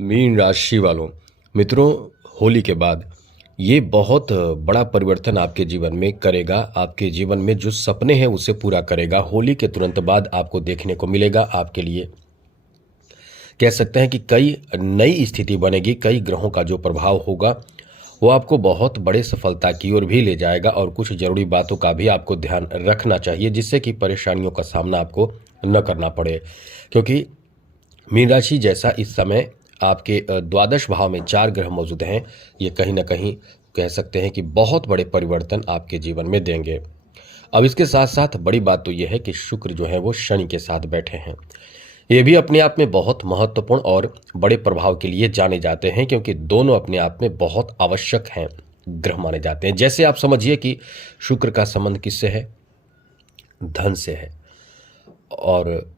Mean राशि वालों, मित्रों, होली के बाद ये बहुत बड़ा परिवर्तन आपके जीवन में करेगा। आपके जीवन में जो सपने हैं उसे पूरा करेगा। होली के तुरंत बाद आपको देखने को मिलेगा आपके लिए कह सकते हैं कि कई नई स्थिति बनेगी। कई ग्रहों का जो प्रभाव होगा वो आपको बहुत बड़े सफलता की ओर भी ले जाएगा और कुछ जरूरी बातों का भी आपको ध्यान रखना चाहिए जिससे कि परेशानियों का सामना आपको न करना पड़े। क्योंकि मीन राशि जैसा इस समय आपके द्वादश भाव में 4 ग्रह मौजूद हैं, ये कहीं ना कहीं कह सकते हैं कि बहुत बड़े परिवर्तन आपके जीवन में देंगे। अब इसके साथ साथ बड़ी बात तो यह है कि शुक्र जो है वो शनि के साथ बैठे हैं। ये भी अपने आप में बहुत महत्वपूर्ण और बड़े प्रभाव के लिए जाने जाते हैं क्योंकि दोनों अपने आप में बहुत आवश्यक हैं ग्रह माने जाते हैं। जैसे आप समझिए कि शुक्र का संबंध किससे है? धन से है। और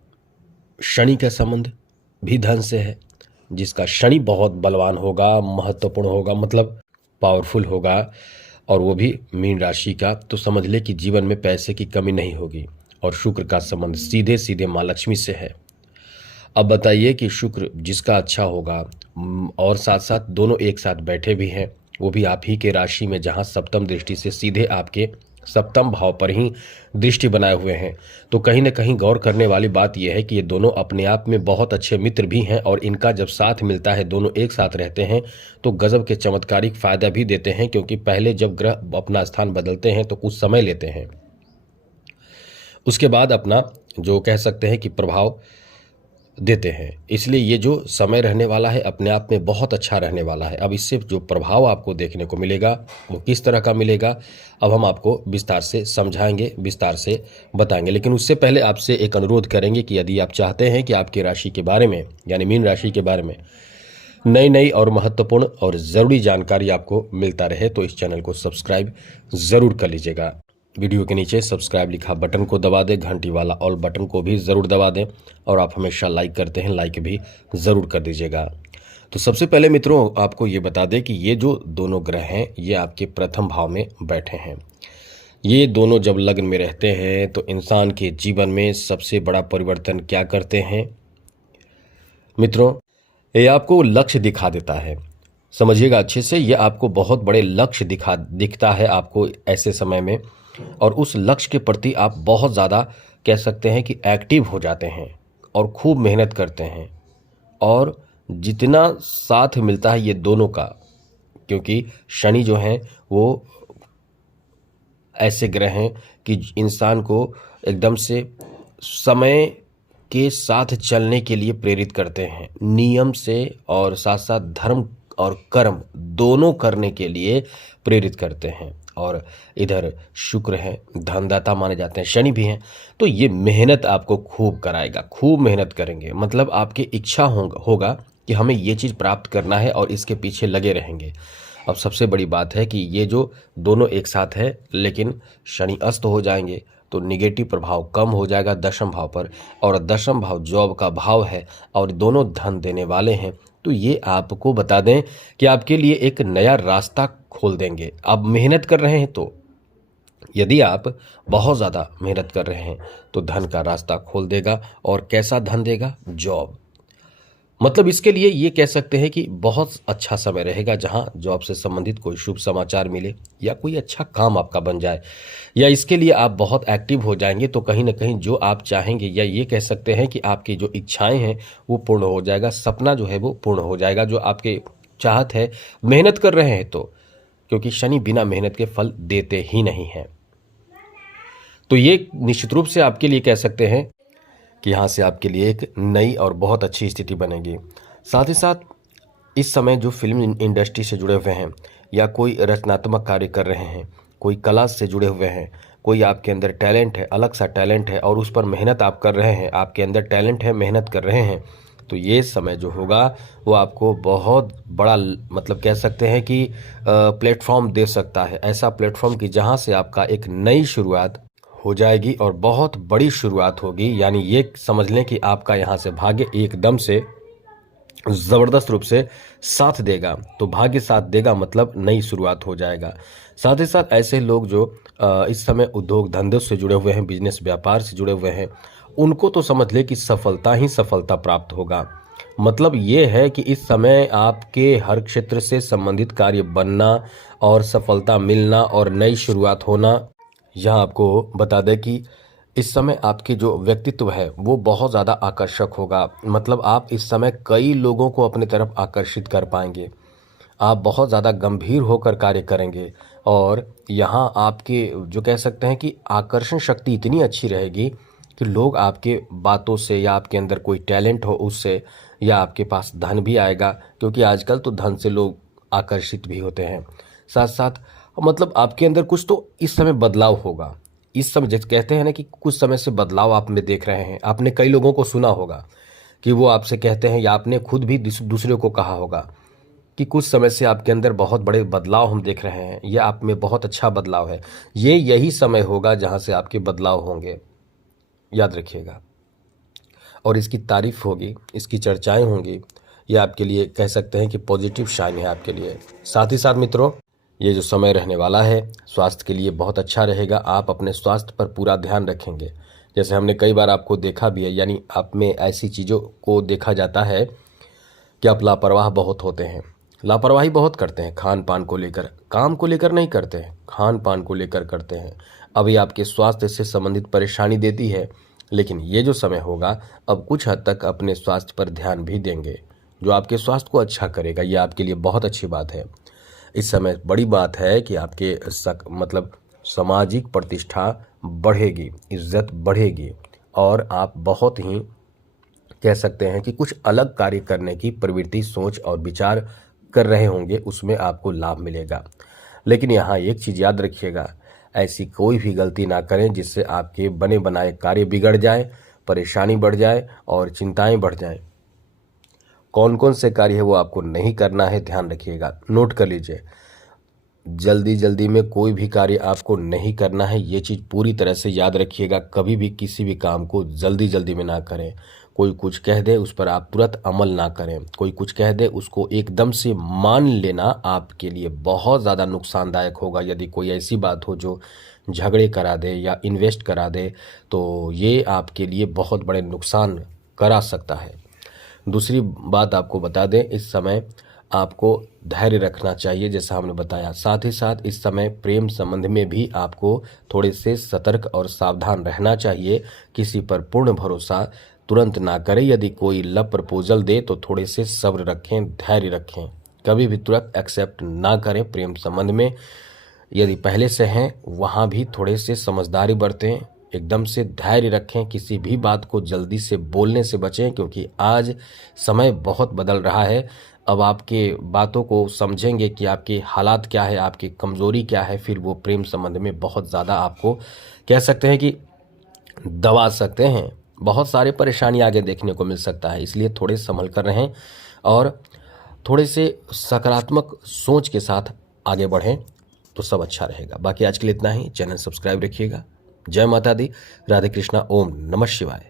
शनि का संबंध भी धन से है। जिसका शनि बहुत बलवान होगा, महत्वपूर्ण होगा, मतलब पावरफुल होगा, और वो भी मीन राशि का, तो समझ ले कि जीवन में पैसे की कमी नहीं होगी। और शुक्र का संबंध सीधे सीधे माँ लक्ष्मी से है। अब बताइए कि शुक्र जिसका अच्छा होगा और साथ साथ दोनों एक साथ बैठे भी हैं, वो भी आप ही के राशि में, जहाँ सप्तम दृष्टि से सीधे आपके सप्तम भाव पर ही दृष्टि बनाए हुए हैं। तो कहीं ना कहीं गौर करने वाली बात यह है कि ये दोनों अपने आप में बहुत अच्छे मित्र भी हैं और इनका जब साथ मिलता है, दोनों एक साथ रहते हैं, तो गजब के चमत्कारिक फायदा भी देते हैं। क्योंकि पहले जब ग्रह अपना स्थान बदलते हैं तो कुछ समय लेते हैं, उसके बाद अपना जो कह सकते हैं कि प्रभाव देते हैं। इसलिए ये जो समय रहने वाला है अपने आप में बहुत अच्छा रहने वाला है। अब इससे जो प्रभाव आपको देखने को मिलेगा वो किस तरह का मिलेगा, अब हम आपको विस्तार से समझाएंगे, विस्तार से बताएंगे। लेकिन उससे पहले आपसे एक अनुरोध करेंगे कि यदि आप चाहते हैं कि आपकी राशि के बारे में, यानी मीन राशि के बारे में नई नई और महत्वपूर्ण और ज़रूरी जानकारी आपको मिलता रहे तो इस चैनल को सब्सक्राइब ज़रूर कर लीजिएगा। वीडियो के नीचे सब्सक्राइब लिखा बटन को दबा दें, घंटी वाला ऑल बटन को भी ज़रूर दबा दें, और आप हमेशा लाइक करते हैं, लाइक भी ज़रूर कर दीजिएगा। तो सबसे पहले मित्रों आपको ये बता दें कि ये जो दोनों ग्रह हैं ये आपके प्रथम भाव में बैठे हैं। ये दोनों जब लग्न में रहते हैं तो इंसान के जीवन में सबसे बड़ा परिवर्तन क्या करते हैं मित्रों? ये आपको लक्ष्य दिखा देता है। समझिएगा अच्छे से, ये आपको बहुत बड़े लक्ष्य दिखता है आपको ऐसे समय में, और उस लक्ष्य के प्रति आप बहुत ज़्यादा कह सकते हैं कि एक्टिव हो जाते हैं और खूब मेहनत करते हैं। और जितना साथ मिलता है ये दोनों का, क्योंकि शनि जो हैं वो ऐसे ग्रह हैं कि इंसान को एकदम से समय के साथ चलने के लिए प्रेरित करते हैं, नियम से, और साथ साथ धर्म और कर्म दोनों करने के लिए प्रेरित करते हैं। और इधर शुक्र है, धनदाता माने जाते हैं, शनि भी हैं, तो ये मेहनत आपको खूब कराएगा, खूब मेहनत करेंगे। मतलब आपकी इच्छा होगा कि हमें ये चीज़ प्राप्त करना है और इसके पीछे लगे रहेंगे। अब सबसे बड़ी बात है कि ये जो दोनों एक साथ है, लेकिन शनि अस्त हो जाएंगे तो निगेटिव प्रभाव कम हो जाएगा दशम भाव पर, और दशम भाव जॉब का भाव है और दोनों धन देने वाले हैं। तो ये आपको बता दें कि आपके लिए एक नया रास्ता खोल देंगे। आप मेहनत कर रहे हैं तो, यदि आप बहुत ज़्यादा मेहनत कर रहे हैं तो धन का रास्ता खोल देगा। और कैसा धन देगा? जॉब। मतलब इसके लिए ये कह सकते हैं कि बहुत अच्छा समय रहेगा जहां जॉब से संबंधित कोई शुभ समाचार मिले या कोई अच्छा काम आपका बन जाए, या इसके लिए आप बहुत एक्टिव हो जाएंगे। तो कहीं ना कहीं जो आप चाहेंगे, या ये कह सकते हैं कि आपकी जो इच्छाएं हैं वो पूर्ण हो जाएगा, सपना जो है वो पूर्ण हो जाएगा, जो आपके चाहत है। मेहनत कर रहे हैं तो, क्योंकि शनि बिना मेहनत के फल देते ही नहीं हैं। तो ये निश्चित रूप से आपके लिए कह सकते हैं कि यहाँ से आपके लिए एक नई और बहुत अच्छी स्थिति बनेगी। साथ ही साथ इस समय जो फिल्म इंडस्ट्री से जुड़े हुए हैं, या कोई रचनात्मक कार्य कर रहे हैं, कोई कला से जुड़े हुए हैं, कोई आपके अंदर टैलेंट है, अलग सा टैलेंट है और उस पर मेहनत आप कर रहे हैं, आपके अंदर टैलेंट है, मेहनत कर रहे हैं, तो ये समय जो होगा वो आपको बहुत बड़ा, मतलब कह सकते हैं कि प्लेटफॉर्म दे सकता है। ऐसा प्लेटफॉर्म कि जहाँ से आपका एक नई शुरुआत हो जाएगी और बहुत बड़ी शुरुआत होगी। यानी ये समझ लें कि आपका यहाँ से भाग्य एकदम से ज़बरदस्त रूप से साथ देगा। तो भाग्य साथ देगा मतलब नई शुरुआत हो जाएगा। साथ ही साथ ऐसे लोग जो इस समय उद्योग धंधे से जुड़े हुए हैं, बिजनेस व्यापार से जुड़े हुए हैं, उनको तो समझ ले कि सफलता ही सफलता प्राप्त होगा। मतलब ये है कि इस समय आपके हर क्षेत्र से संबंधित कार्य बनना और सफलता मिलना और नई शुरुआत होना। यहाँ आपको बता दें कि इस समय आपकी जो व्यक्तित्व है वो बहुत ज़्यादा आकर्षक होगा। मतलब आप इस समय कई लोगों को अपनी तरफ आकर्षित कर पाएंगे। आप बहुत ज़्यादा गंभीर होकर कार्य करेंगे और यहाँ आपके जो कह सकते हैं कि आकर्षण शक्ति इतनी अच्छी रहेगी कि लोग आपके बातों से या आपके अंदर कोई टैलेंट हो उससे, या आपके पास धन भी आएगा, क्योंकि आजकल तो धन से लोग आकर्षित भी होते हैं। साथ साथ मतलब आपके अंदर कुछ तो इस समय बदलाव होगा। इस समय जैसे कहते हैं ना कि कुछ समय से बदलाव आप में देख रहे हैं। आपने कई लोगों को सुना होगा कि वो आपसे कहते हैं, या आपने खुद भी दूसरे को कहा होगा कि कुछ समय से आपके अंदर बहुत बड़े बदलाव हम देख रहे हैं, ये आप में बहुत अच्छा बदलाव है। ये यही समय होगा जहाँ से आपके बदलाव होंगे, याद रखिएगा। और इसकी तारीफ होगी, इसकी चर्चाएं होंगी। ये आपके लिए कह सकते हैं कि पॉजिटिव शाइन है आपके लिए। साथ ही साथ मित्रों, ये जो समय रहने वाला है स्वास्थ्य के लिए बहुत अच्छा रहेगा। आप अपने स्वास्थ्य पर पूरा ध्यान रखेंगे। जैसे हमने कई बार आपको देखा भी है, यानी आप में ऐसी चीज़ों को देखा जाता है कि आप लापरवाह बहुत होते हैं, लापरवाही बहुत करते हैं। खान पान को लेकर, काम को लेकर नहीं करते हैं, खान पान को लेकर करते हैं। अभी आपके स्वास्थ्य से संबंधित परेशानी देती है, लेकिन ये जो समय होगा अब कुछ हद तक अपने स्वास्थ्य पर ध्यान भी देंगे, जो आपके स्वास्थ्य को अच्छा करेगा। ये आपके लिए बहुत अच्छी बात है। इस समय बड़ी बात है कि आपके मतलब सामाजिक प्रतिष्ठा बढ़ेगी, इज्जत बढ़ेगी और आप बहुत ही कह सकते हैं कि कुछ अलग कार्य करने की प्रवृत्ति, सोच और विचार कर रहे होंगे, उसमें आपको लाभ मिलेगा। लेकिन यहाँ एक चीज़ याद रखिएगा, ऐसी कोई भी गलती ना करें जिससे आपके बने बनाए कार्य बिगड़ जाए, परेशानी बढ़ जाए और चिंताएं बढ़ जाएं। कौन कौन से कार्य है वो आपको नहीं करना है, ध्यान रखिएगा, नोट कर लीजिए। जल्दी जल्दी में कोई भी कार्य आपको नहीं करना है, ये चीज़ पूरी तरह से याद रखिएगा। कभी भी किसी भी काम को जल्दी जल्दी में ना करें। कोई कुछ कह दे उस पर आप तुरंत अमल ना करें। कोई कुछ कह दे उसको एकदम से मान लेना आपके लिए बहुत ज़्यादा नुकसानदायक होगा। यदि कोई ऐसी बात हो जो झगड़े करा दे या इन्वेस्ट करा दे, तो ये आपके लिए बहुत बड़े नुकसान करा सकता है। दूसरी बात आपको बता दें, इस समय आपको धैर्य रखना चाहिए, जैसा हमने बताया। साथ ही साथ इस समय प्रेम संबंध में भी आपको थोड़े से सतर्क और सावधान रहना चाहिए। किसी पर पूर्ण भरोसा तुरंत ना करें। यदि कोई लव प्रपोजल दे तो थोड़े से सब्र रखें, धैर्य रखें। कभी भी तुरंत एक्सेप्ट ना करें प्रेम संबंध में। यदि पहले से हैं वहाँ भी थोड़े से समझदारी बरतें, एकदम से धैर्य रखें। किसी भी बात को जल्दी से बोलने से बचें, क्योंकि आज समय बहुत बदल रहा है। अब आपके बातों को समझेंगे कि आपके हालात क्या है, आपकी कमज़ोरी क्या है, फिर वो प्रेम संबंध में बहुत ज़्यादा आपको कह सकते हैं कि दबा सकते हैं। बहुत सारे परेशानी आगे देखने को मिल सकता है, इसलिए थोड़े संभल कर रहें और थोड़े से सकारात्मक सोच के साथ आगे बढ़ें तो सब अच्छा रहेगा। बाकी आज के लिए इतना ही। चैनल सब्सक्राइब रखिएगा। जय माता दी, राधे कृष्णा, ओम नमः शिवाय।